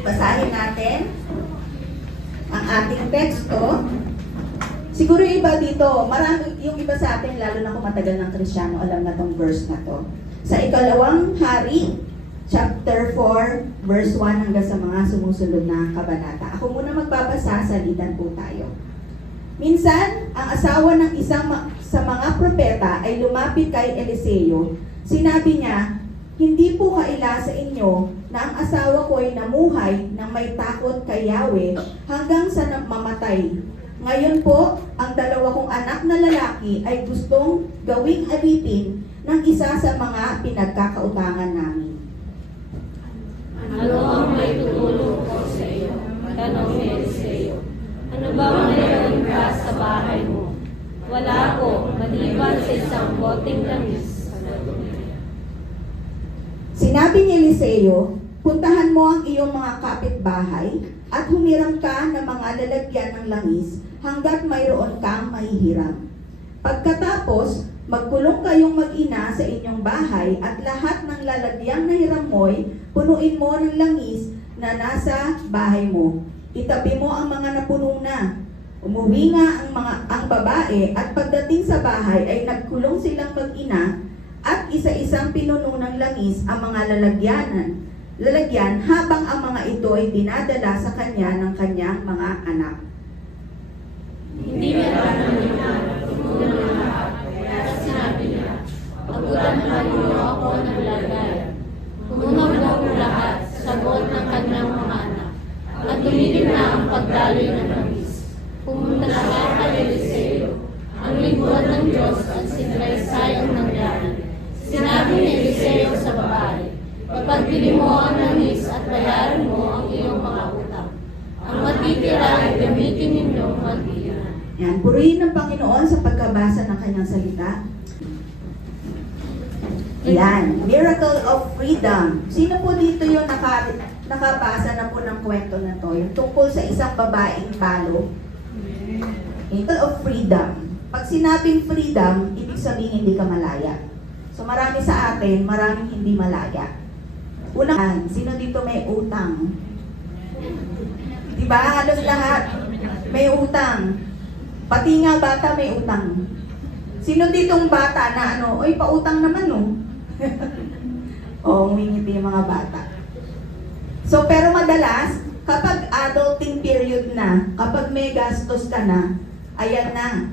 Basahin natin ang ating teksto. Siguro yung iba dito, marami yung iba sa atin, lalo na kung matagal ng Kristiyano, alam na tong verse na to. Sa ikalawang hari, chapter 4, verse 1 hanggang sa mga sumusunod na kabanata. Ako muna magbabasa, salitan po tayo. Minsan, ang asawa ng isang sa mga propeta ay lumapit kay Eliseo. Sinabi niya, hindi po kaila sa inyo na ang asawa ko ay namuhay ng may takot kay Yahweh hanggang sa mamatay. Ngayon po, ang dalawa kong anak na lalaki ay gustong gawing alipin ng isa sa mga pinagkakautangan namin. Ano ang may tutulong ko sa iyo? Tanong ni Eliseo. Ano ba ang meron ka sa bahay mo? Wala ko, maliban sa isang boteng langis. Sinabi ni Eliseo, puntahan mo ang iyong mga kapitbahay at humiram ka ng mga lalagyan ng langis hanggat mayroon kang mahihiram. Pagkatapos, magkulong kayong mag-ina sa inyong bahay at lahat ng lalagyang nahiram mo'y punuin mo ng langis na nasa bahay mo. Itabi mo ang mga napuno na. Umuwi nga ang babae at pagdating sa bahay ay nagkulong silang mag-ina at isa-isang pinuno ng langis ang mga lalagyan habang ang mga ito ay dinadala sa kanya ng kanyang mga anak. Hindi niya niya tumulong ng lahat, kaya sinabi niya, pagkutanhan mo ako ng lagay. Pumunod mo ang lahat, sagot ng kanyang mga anak, at tumigil na ang pagdaloy ng langis. Pumunta siya kay Eliseo, ang lingkod ng Diyos at sinalaysay ang nangyari. Sinabi ni Eliseo sa babae, ipagpili mo ang langis at bayaran mo ang iyong mga utang. Ang matitira ay gamitin ninyong mag-iyan. Yan, purihin ng Panginoon sa pagkabasa ng kanyang salita. Yan, Miracle of Freedom. Sino po dito yung nakabasa na po ng kwento na to? Yung tungkol sa isang babaeng balo. Miracle of Freedom. Pag sinabing freedom, ibig sabihin hindi ka malaya. So marami sa atin, maraming hindi malaya. Unang, sino dito may utang? Diba? Halos lahat may utang. Pati nga bata may utang. Sino ditong bata na ano, oy pautang naman no? Ngingiti yung mga bata. So pero madalas, kapag adulting period na, kapag may gastos ka na, ayan na.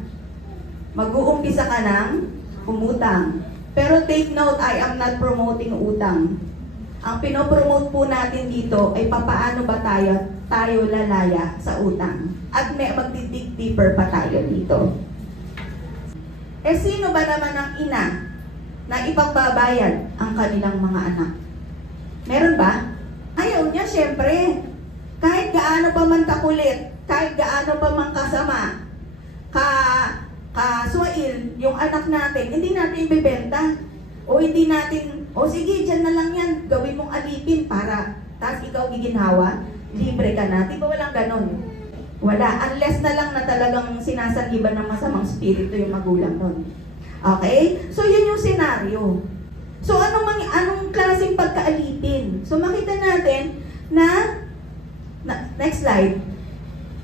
Mag-uumpisa ka ng umutang. Pero take note, I am not promoting utang. Ang pinopromote po natin dito ay papaano ba tayo lalaya sa utang. At may magdidig deeper pa tayo dito. Sino ba naman ang ina na ipagbabayad ang kanilang mga anak? Meron ba? Ayaw niya, syempre. Kahit gaano pa man kakulit, kahit gaano pa man kasama, kaswail yung anak natin, hindi natin ibebenta. O hindi natin, sige, dyan na lang yan, gawin mong alipin para, tapos ikaw giginhawa, libre ka na. Di ba walang ganon? Wala. Unless na lang na talagang sinasagiban ng masamang spirito yung magulang nun. Okay? So, yun yung senaryo. So, anong klaseng pagkaalipin? So, makita natin na next slide.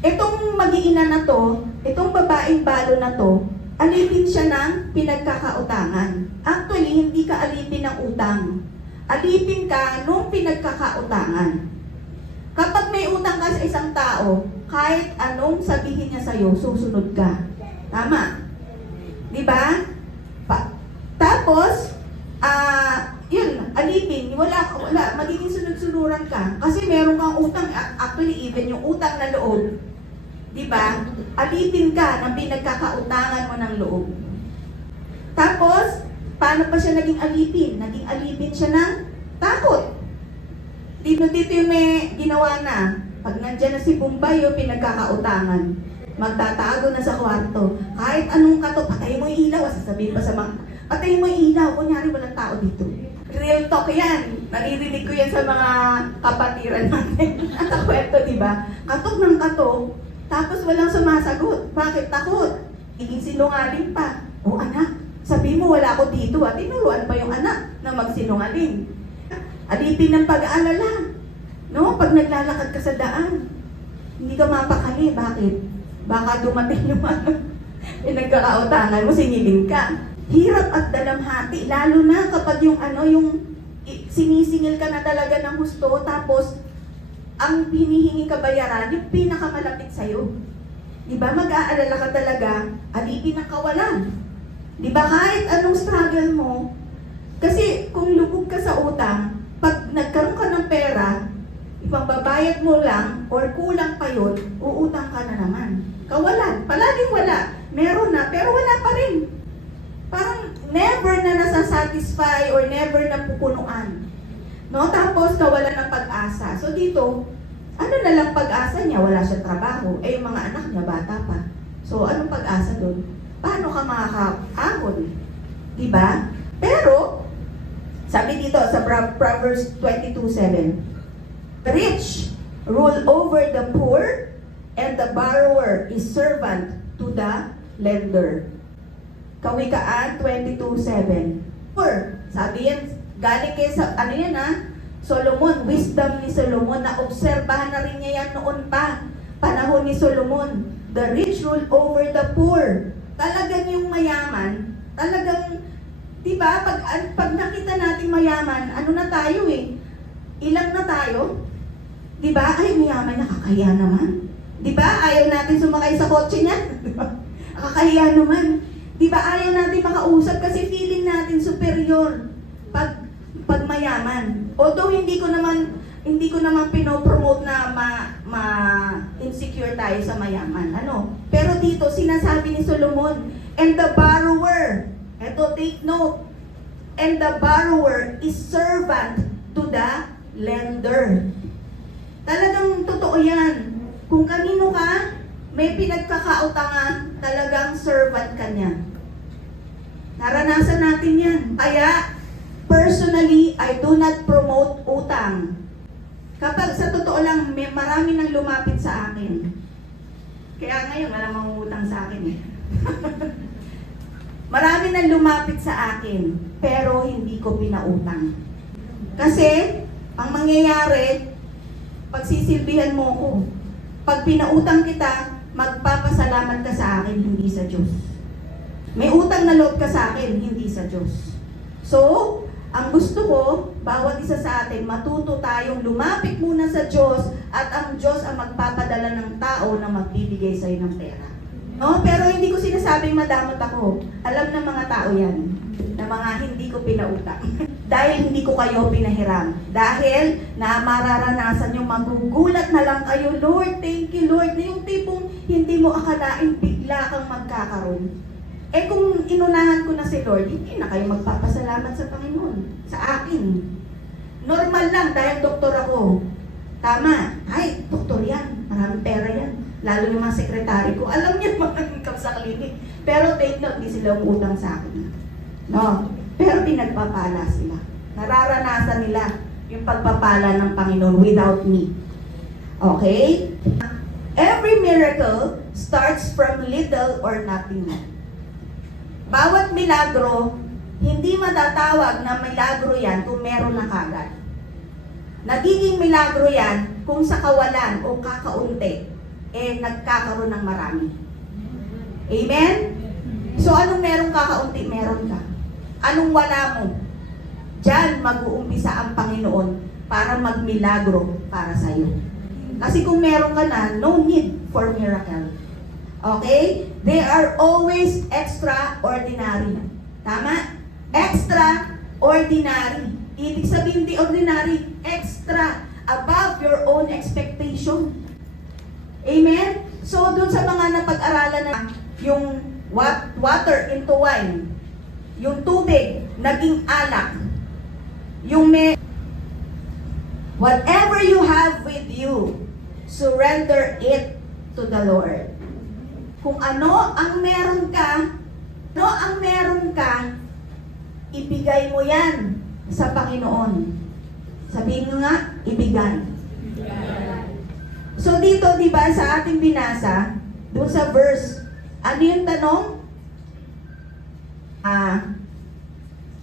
Itong mag-iina na to, itong babaeng balo na to, alipin siya ng pinagkakautangan. Actually, hindi ka alipin ng utang. Alipin ka nung pinagkakautangan. Kapag may utang ka sa isang tao, kahit anong sabihin niya sa'yo, susunod ka. Tama? Diba? Tapos, yun, alipin, wala, magiging sunod-sunuran ka. Kasi meron kang utang, actually, even yung utang na loob, diba? Alipin ka ng pinagkakautangan mo ng loob. Tapos, paano pa siya naging alipin? Naging alipin siya ng takot. Dito yung may ginawa na. Pag nandyan na si Bombay, yung pinagkakautangan, magtatago na sa kwarto. Kahit anong kato, patayin mo yung ilaw. Sasabihin pa sa mga, patayin mo yung ilaw. Kunyari, walang tao dito. Real talk yan. Naririnig ko yan sa mga kapatiran natin. Sa kwento, diba? Katok ng katok, tapos walang sumasagot. Bakit takot? Iging sinungaling pa. O anak, sabi mo wala ako dito at tinuruan pa yung anak na magsinungaling. Alipin ng pag-aalala. No? mo, pag naglalakad ka sa daan, hindi ka mapakali. Bakit? Baka dumating yung pinagkakautangan mo, singilin ka. Hirap at dalamhati, lalo na kapag yung sinisingil ka na talaga ng husto, tapos ang hinihingi kabayaran, yung pinakamalapit sa'yo. Diba, mag-aalala ka talaga, alipin ang kawalan. Diba, kahit anong struggle mo, kasi kung lubog ka sa utang, pag nagkaroon ka ng pera, ipambabayad mo lang, or kulang pa yun, uutang ka na naman. Kawalan, palaging wala. Meron na, pero wala pa rin. Parang never na nasasatisfy or never na pupunuan. No? Tapos kawalan ng pag-asa. So dito, ano na lang pag-asa niya? Wala siya trabaho. Eh yung mga anak niya, bata pa. So anong pag-asa doon? Paano ka makakaahon? Diba? Pero, sabi dito sa Proverbs 22:7, the rich rule over the poor, and the borrower is servant to the lender. Kawikaan 22:7. Or, sabi yan, galing kay sa, Solomon, wisdom ni Solomon, na obserbahan na rin niya yan noon pa, panahon ni Solomon. The rich rule over the poor. Talagang yung mayaman, talagang, di ba, pag nakita natin mayaman, ano na tayo eh? Ilang na tayo? Di ba? Ay, mayaman na, kakahiya naman. Di ba? Ayaw natin sumakay sa kotse niya. Di ba? Kakahiya naman. Di ba? Ayaw natin makausap kasi feeling natin superior pag mayaman. Although hindi ko naman pinopromote na ma-insecure tayo sa mayaman. Pero dito sinasabi ni Solomon, and the borrower, eto take note, and the borrower is servant to the lender. Talagang totoo yan. Kung kanino ka, may pinagkakautangan, talagang servant ka niya. Naranasan natin yan. Kaya, personally, I do not promote utang. Kapag sa totoo lang, marami nang lumapit sa akin. Kaya ngayon, walang mangungutang sa akin eh. Marami nang lumapit sa akin, pero hindi ko pinautang. Kasi, ang mangyayari, pagsisilbihan mo ko. Pag pinautang kita, magpapasalamat ka sa akin, hindi sa Diyos. May utang na loob ka sa akin, hindi sa Diyos. So, ang gusto ko, bawat isa sa atin, matuto tayong lumapit muna sa Diyos at ang Diyos ang magpapadala ng tao na magbibigay sa'yo ng pera. No? Pero hindi ko sinasabing madamot ako. Alam ng mga tao yan, na mga hindi ko pinautang. Dahil hindi ko kayo pinahiram. Dahil na mararanasan yung magugulat na lang kayo, Lord, thank you Lord, na yung tipong hindi mo akalain bigla kang magkakaroon. Eh kung inunahan ko na si Lord, hindi na kayo magpapasalamat sa Panginoon, sa akin. Normal lang dahil doktor ako. Tama, ay, doktor yan, maraming pera yan. Lalo yung mga sekretary ko, alam niya mga income sa klinik. Pero take note, di sila umutang sa akin. No, pero pinagpapala sila. Nararanasan nila yung pagpapala ng Panginoon without me. Okay? Every miracle starts from little or nothing. Bawat milagro, hindi matatawag na milagro yan kung meron na kagad. Nagiging milagro yan kung sa kawalan o kakaunti, nagkakaroon ng marami. Amen? So anong meron kakaunti, meron ka. Anong wala mo? Diyan mag-uumpisa ang Panginoon para magmilagro para sa'yo. Kasi kung meron ka na, no need for miracle. Okay? They are always extraordinary. Tama? Extraordinary. Ibig sabihin di ordinary, extra, above your own expectation. Amen? So, dun sa mga napag-aralan na yung water into wine, yung tubig naging alak, yung whatever you have with you, surrender it to the Lord. Kung ano ang meron ka, ibigay mo yan sa Panginoon. Sabihin mo nga, ibigay. So dito, di ba, sa ating binasa, doon sa verse, ano yung tanong?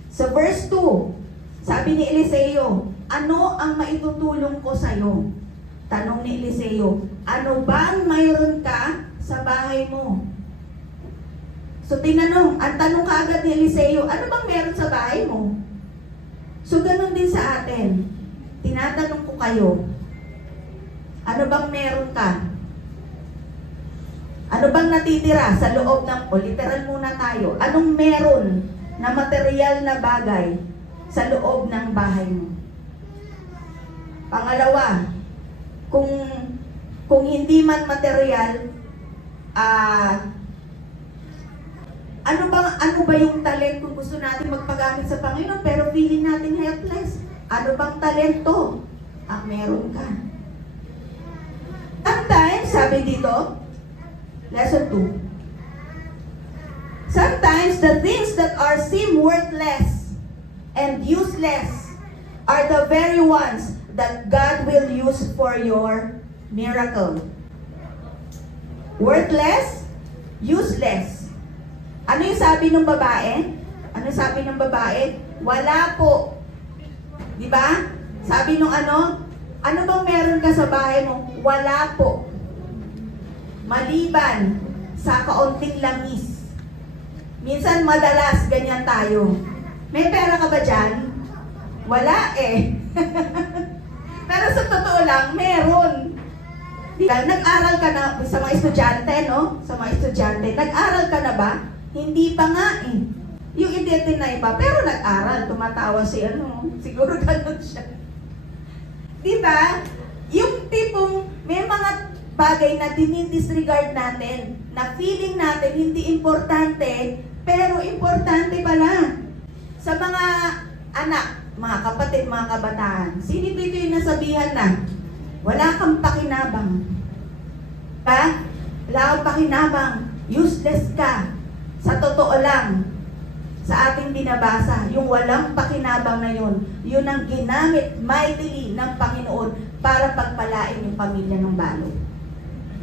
Sa verse 2, sabi ni Eliseo, ano ang maitutulong ko sa'yo? Tanong ni Eliseo, ano bang mayroon ka sa bahay mo? So tinanong, ang tanong kaagad ni Eliseo, ano bang meron sa bahay mo? So ganun din sa atin. Tinatanong ko kayo, ano bang meron ka? Ano bang natitira sa loob ng, o literal muna tayo, anong meron na material na bagay sa loob ng bahay mo? Pangalawa, kung hindi man material, ano ba yung talent kung gusto natin magpagamit sa Panginoon pero feeling natin helpless? Ano bang talento ang meron ka? Sometimes, sabi dito, lesson 2. Sometimes the things that are seem worthless and useless are the very ones that God will use for your miracle. Worthless, useless. Ano yung sabi ng babae? Ano yung sabi ng babae? Wala po. Di ba? Sabi nung ano bang meron ka sa bahay mo? Wala po. Maliban sa kaunting langis. Minsan madalas ganyan tayo. May pera ka ba dyan? Wala eh. Pero sa totoo lang, meron. Nag-aral ka na sa mga estudyante, no? Sa mga estudyante, nag-aral ka na ba? Hindi pa nga eh. Yung i-deny pa, pero nag-aral, tumatawa si siguro ganun siya. Di ba? Yung tipong may mga bagay na dinidisregard natin, na feeling natin hindi importante, pero importante pala. Sa mga anak, mga kapatid, mga kabataan, sino dito yung nasabihan na, wala kang pakinabang. Pa? Wala kang pakinabang. Useless ka. Sa totoo lang, sa ating binabasa, yung walang pakinabang na yun ang ginamit mightily ng Panginoon para pagpalain yung pamilya ng balo.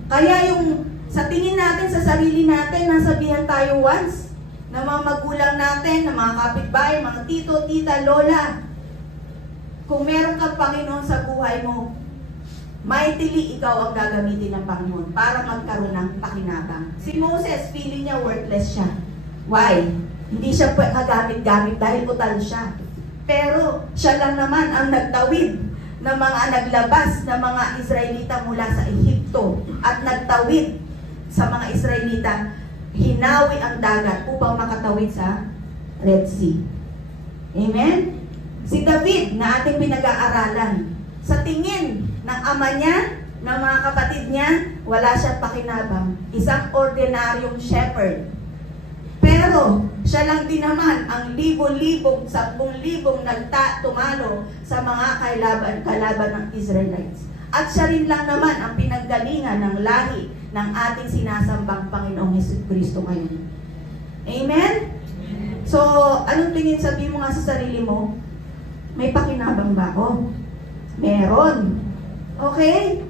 Kaya yung sa tingin natin, sa sarili natin, nasabihan tayo once, ng mga magulang natin, ng mga kapitbahay, mga tito, tita, lola, kung meron kang Panginoon sa buhay mo, mightily ikaw ang gagamitin ng Panginoon para magkaroon ng pakinabang. Si Moses, feeling niya worthless siya. Why? Hindi siya kagamit-gamit dahil utal siya. Pero siya lang naman ang nagtawid ng mga naglabas ng mga Israelita mula sa Ehipto at nagtawid sa mga Israelita, hinawi ang dagat upang makatawid sa Red Sea. Amen? Si David na ating pinag-aaralan, sa tingin ng ama niya, ng mga kapatid niya, wala siyang pakinabang. Isang ordinaryong shepherd. Pero, siya lang din naman ang libo-libong, 10,000 tumalo sa mga kalaban ng Israelites. At siya rin lang naman ang pinanggalingan ng lahi ng ating sinasambang Panginoong Jesucristo ngayon. Amen? So, anong tingin sabi mo nga sa sarili mo? May pakinabang ba ako? Meron. Okay?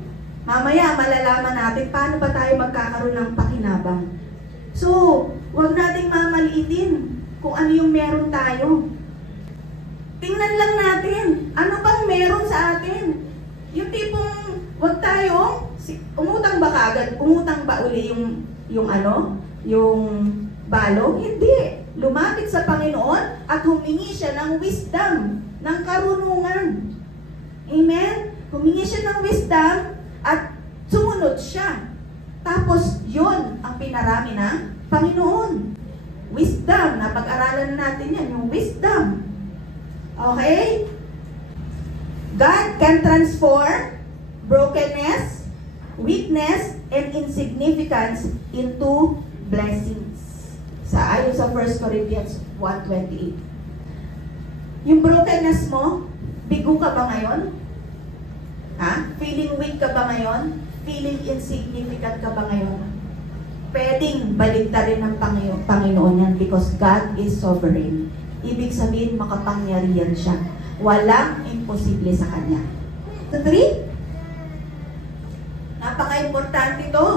Mamaya, malalaman natin paano ba tayo magkakaroon ng pakinabang. So, huwag nating mamaliitin kung ano yung meron tayo. Tingnan lang natin, ano bang meron sa atin? Yung tipong, huwag tayong, umutang ba kagad? Umutang ba uli yung balo? Hindi. Lumapit sa Panginoon at humingi siya ng wisdom, ng karunungan. Amen? Humingi siya ng wisdom at sumunod siya. Tapos, yun ang pinarami ng Panginoon. Wisdom. Napag-aralan natin yan, yung wisdom. Okay? God can transform brokenness, weakness, and insignificance into blessings. Ayon sa 1 Corinthians 1:28. Yung brokenness mo, bigo ka ba ngayon? Feeling weak ka ba ngayon? Feeling insignificant ka ba ngayon? Pwedeng baligtarin ng Panginoon yan because God is sovereign. Ibig sabihin, makapangyarihan siya. Walang imposible sa Kanya. 3, napaka-importante ito.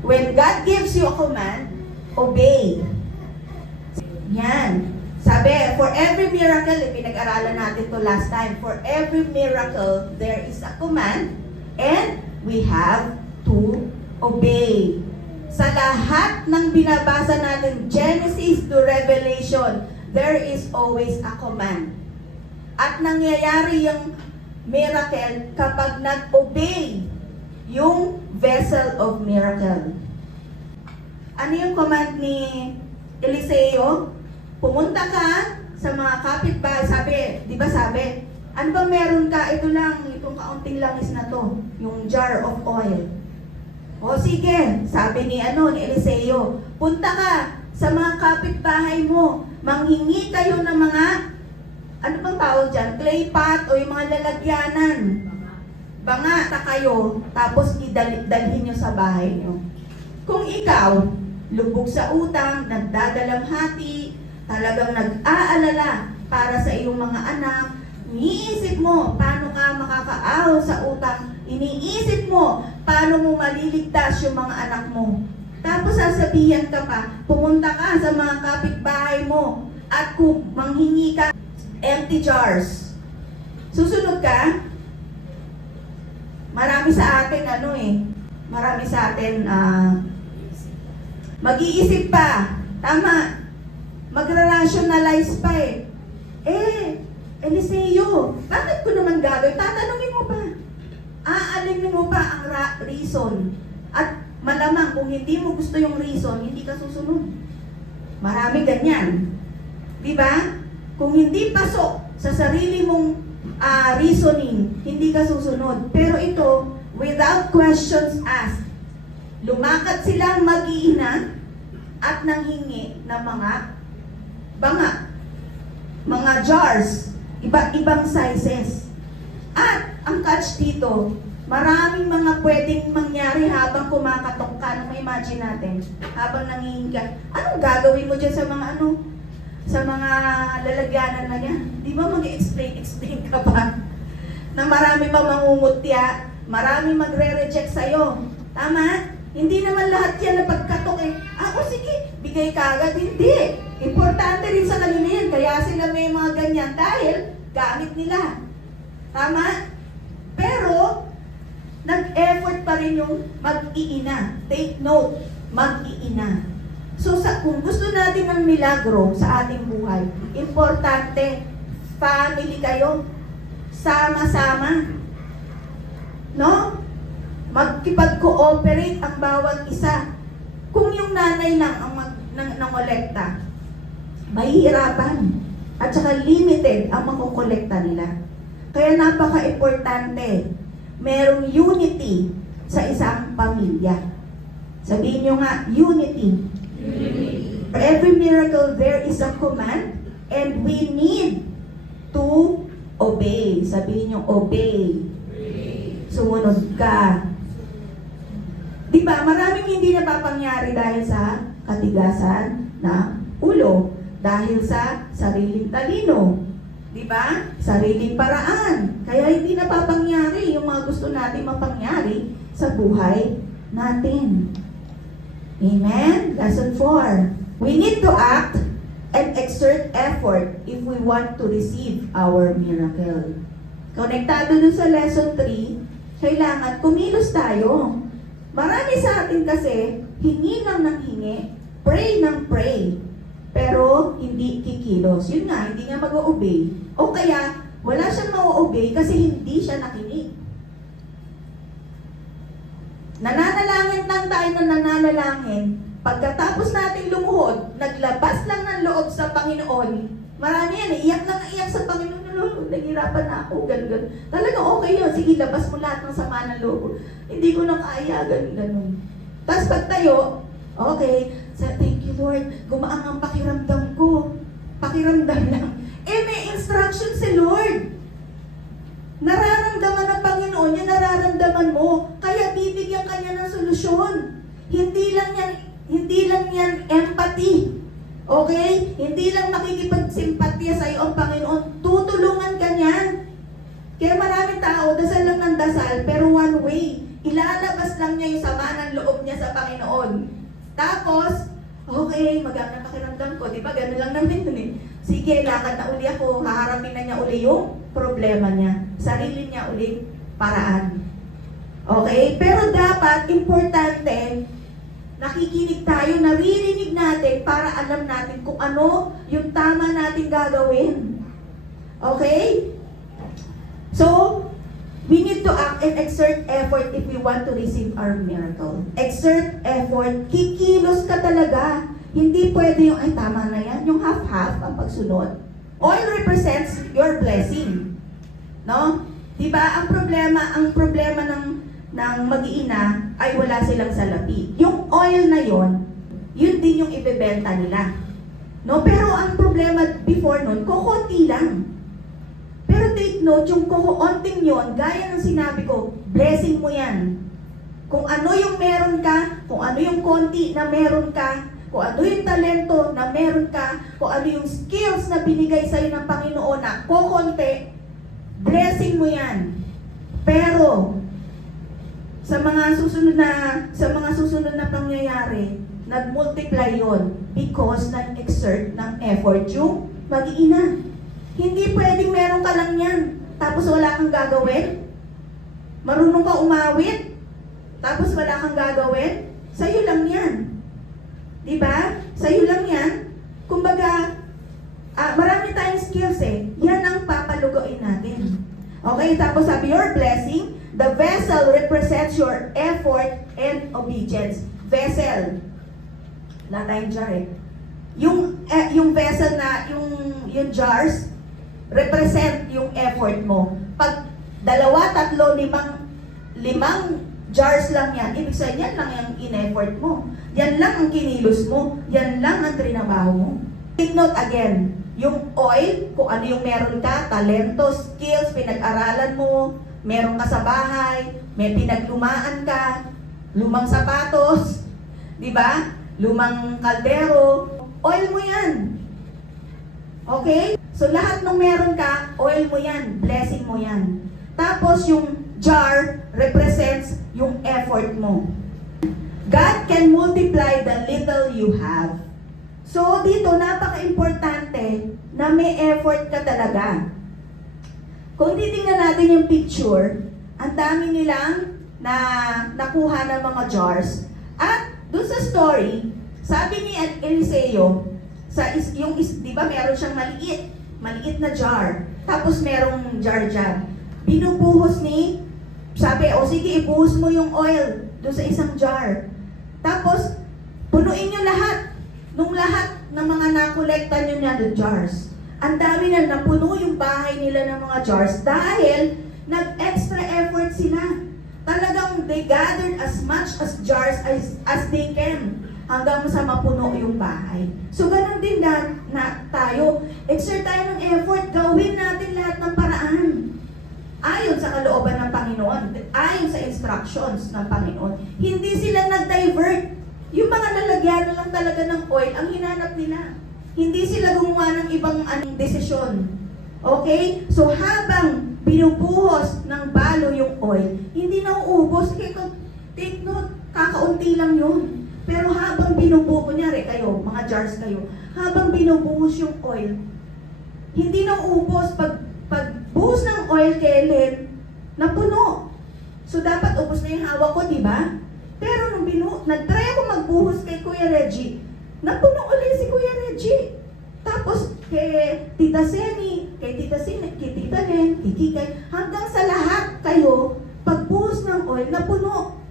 When God gives you a command, obey. Yan. Sabi, for every miracle, pinag-aralan natin to last time, for every miracle, there is a command, and we have to obey. Sa lahat ng binabasa natin, Genesis to Revelation, there is always a command. At nangyayari yung miracle kapag nag-obey yung vessel of miracle. Ano yung command ni Eliseo? Pumunta ka sa mga kapitbahay, sabi, di ba sabi, ano ba meron ka? Ito lang, itong kaunting langis na to, yung jar of oil. O sige, sabi ni Eliseo, punta ka sa mga kapitbahay mo, manghingi kayo ng mga, ano bang tawag dyan? Clay pot o yung mga lalagyanan. Bangata kayo, tapos dalhin nyo sa bahay nyo. Kung ikaw, lubog sa utang, nagdadalamhati, talagang nag-aalala para sa iyong mga anak, iniisip mo paano ka makakaaw sa utang, iniisip mo paano mo maliligtas yung mga anak mo. Tapos sasabihan ka pa, pumunta ka sa mga kapitbahay mo at kung manghingi ka empty jars. Susunod ka, marami sa atin marami sa atin mag-iisip pa, tama, magra-rationalize pa Eliseo, bakit ko naman gagawin? Tatanungin mo pa. Aalimin mo pa ang reason. At malamang kung hindi mo gusto yung reason, hindi ka susunod. Marami ganyan. Diba? Kung hindi pasok sa sarili mong reasoning, hindi ka susunod. Pero ito, without questions asked, lumakad silang mag-iina at nanghingi ng mga jars, iba-ibang sizes. At ang catch dito, maraming mga pwedeng mangyari habang kumakatok ka. Ano, imagine natin, habang nangihingi ka, anong gagawin mo dyan sa mga sa mga lalagyanan na yan? Di ba mag-explain ka pa? Na marami pa mangungutya, marami magre-reject sa'yo. Tama? Hindi naman lahat yan na pagkatok sige, bigay ka agad. Hindi. Importante rin sa kanila yan. Kaya sila may mga ganyan dahil gamit nila. Tama? Pero, nag-effort pa rin yung mag-iina. Take note, mag-iina. So, kung gusto natin ng milagro sa ating buhay, importante, family kayo, sama-sama. No? Magkipag-cooperate ang bawat isa. Kung yung nanay lang ang nangolekta, mahihirapan. At saka limited ang makukolekta nila. Kaya napaka-importante, merong unity sa isang pamilya. Sabihin nyo nga, unity. For every miracle, there is a command and we need to obey. Sabihin nyo, obey. Sumunod ka. Diba, maraming hindi napapangyari dahil sa katigasan ng ulo. Dahil sa sariling talino. Diba? Sariling paraan. Kaya hindi napapangyari yung mga gusto natin mapangyari sa buhay natin. Amen? Lesson 4. We need to act and exert effort if we want to receive our miracle. Konektado dun sa lesson 3, kailangan kumilos tayo. Marami sa atin kasi, hingi lang ng hingi, pray ng pray, pero hindi kikilos. Yun nga, hindi nga mag-o-obey. O kaya, wala siyang ma-obey kasi hindi siya nakinig. Nananalangin lang tayo na nananalangin. Pagkatapos nating lumuhod, naglabas lang ng loob sa Panginoon. Marami yan, iyak lang iyak sa Panginoon. Nahirapan na ako, ganun. Talagang okay yun. Sige, labas mo lahat ng sama ng loob. Hindi ko na kaya, ganun. Tapos pagtayo, okay, thank you Lord, gumaang ang pakiramdam ko. Pakiramdam lang. May instruction si Lord. Nararamdaman ng Panginoon yan, nararamdaman mo. Kaya bibigyan ka niya ng solusyon. Hindi lang yan empathy. Okay? Hindi lang makikipagsimpatya sa iyo ang Panginoon. Tutulungan ka niyan. Kaya maraming tao, dasal lang ng dasal, pero one way. Ilalabas lang niya yung sama ng loob niya sa Panginoon. Tapos, okay, magaan na pakiramdam ko. Di ba? Ganun lang namin dun sige, lakad na uli ako, haharapin na niya uli yung problema niya. Sarili niya uli paraan. Okay? Pero dapat, importante, nakikinig tayo, naririnig natin para alam natin kung ano yung tama natin gagawin. Okay? So, we need to act and exert effort if we want to receive our miracle. Exert effort. Kikilos ka talaga. Hindi pwede yung, ay tama na yan, yung half-half ang pagsunod. Oil represents your blessing. No? Diba? Ang problema ng mag-iina ay wala silang salapi. Yung oil na yon, yun din yung ibebenta nila. No? Pero ang problema before nun, kukunti lang. Pero take note, yung kukunting yon, gaya ng sinabi ko, blessing mo yan. Kung ano yung meron ka, kung ano yung konti na meron ka, kung ano yung talento na meron ka, kung ano yung skills na binigay sa'yo ng Panginoon na kukunti, blessing mo yan. Pero, sa mga susunod na pangyayari, nag-multiply yon because nag-exert ng effort yung mag-iina. Hindi pwedeng meron ka lang yan, tapos wala kang gagawin. Marunong ka umawit, tapos wala kang gagawin. Sa'yo lang yan. Diba? Sa'yo lang yan. Kumbaga, marami tayong skills eh. Yan ang papalugoin natin. Okay, tapos sabi, your blessing, the vessel represents your effort and obedience. Vessel. Wala tayong jar eh. Yung vessel na, yung jars, represent yung effort mo. Pag 2, 3, 5 jars lang yan, ibig sabihin yan lang yung in-effort mo. Yan lang ang kinilos mo. Yan lang ang trinabaho mo. Take note again, yung oil, kung ano yung meron ka, talento, skills, pinag-aralan mo, meron ka sa bahay, may pinaglumaan ka, lumang sapatos, di ba? Lumang kaldero, oil mo yan. Okay? So lahat ng meron ka, oil mo yan, blessing mo yan. Tapos yung jar represents yung effort mo. God can multiply the little you have. So dito, napaka-importante na may effort ka talaga. Kung titingnan natin yung picture, ang dami nilang nakuha ng mga jars. At dun sa story, sabi ni Eliseo, di ba meron siyang maliit na jar. Tapos merong jar dyan. Binubuhos sabi, sige, ibuhos mo yung oil doon sa isang jar. Tapos, punuin nyo lahat. Nung lahat ng mga nakolekta nyo niya ng jars. Ang dami na napuno yung bahay nila ng mga jars dahil nag-extra effort sila. Talagang they gathered as much as jars as they can hanggang sa mapuno yung bahay. So, ganun din na tayo. Exert tayo ng effort. Gawin natin lahat ng paraan. Ayon sa kalooban ng Panginoon. Ayon sa instructions ng Panginoon. Hindi sila nag-divert. Yung mga lalagyan na lang talaga ng oil, ang hinanap nila. Hindi sila gumawa ng ibang desisyon. Okay? So, habang binubuhos ng balo yung oil, hindi nauubos. Take note, kakaunti lang yun. Pero habang kunyari kayo, mga jars kayo, habang binubuhos yung oil, hindi nauubos. Pag buhos ng oil kay Len, napuno. So, dapat ubos na yung hawak ko, di ba? Pero nung nag-try ako magbuhos kay Kuya Reggie, napuno ulit si Kuya Reggie. Tapos, kay Tita Seni, kay Tita Len, Kikikay, hanggang sa lahat kayo, pagbuhos ng oil, napuno.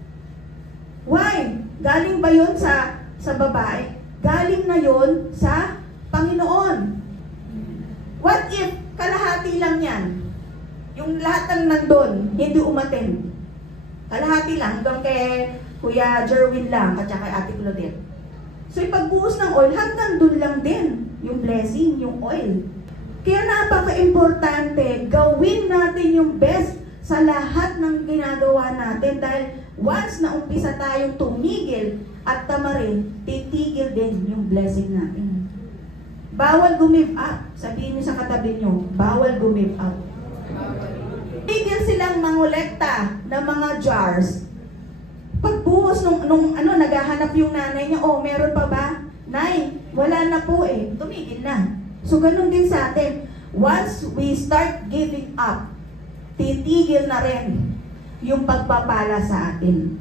Why? Galing ba yun sa babae? Galing na yun sa Panginoon. What if kalahati lang yan? Yung lahat ng nandun, hindi umaten. Kalahati lang, hanggang kay Kuya Jerwin lang, at saka kay Ate Claudette. So, ipagbuhos ng oil, hanggang dun lang din yung blessing, yung oil. Kaya napaka-importante, gawin natin yung best sa lahat ng ginagawa natin dahil once na umpisa tayong tumigil at tamarin, titigil din yung blessing natin. Bawal give up. Sabihin niyo sa katabi niyo, bawal give up. Tigil silang mangolekta ng mga jars. Pagbuhos nung naghahanap yung nanay niya, meron pa ba? Nay, wala na po eh. Tumigil na. So, ganun din sa atin. Once we start giving up, titigil na rin yung pagpapala sa atin.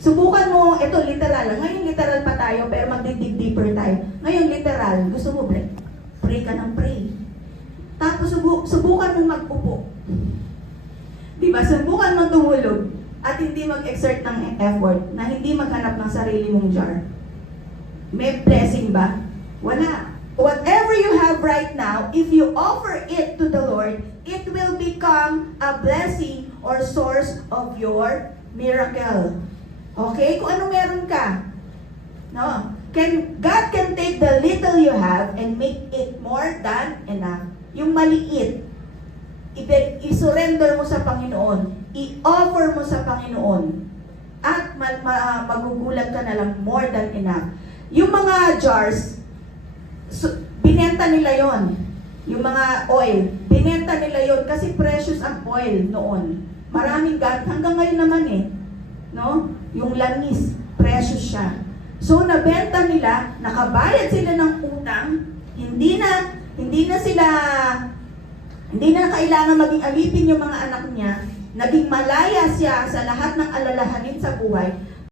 Subukan mo, ito literal. Ngayon literal pa tayo, pero magdidig deeper tayo. Ngayon literal, gusto mo pray ka ng pray. Tapos subukan mo mag-upo. Diba? Subukan mo tumulog at hindi mag-exert ng effort na hindi maghanap ng sarili mong jar. May blessing ba? Wala. Whatever you have right now, if you offer it to the Lord, it will become a blessing or source of your miracle. Okay? Kung ano meron ka. No? God can take the little you have and make it more than enough. Yung maliit, i-surrender mo sa Panginoon, i-offer mo sa Panginoon, at magugulat ka na lang more than enough. Yung mga jars, binenta nila yon. Yung mga oil, binenta nila yon kasi precious ang oil noon. Maraming gamit, hanggang ngayon naman no? Yung langis, precious siya. So, nabenta nila, nakabayad sila ng utang, hindi na kailangan maging alipin yung mga anak niya, naging malaya siya sa lahat ng alalahanin sa buhay,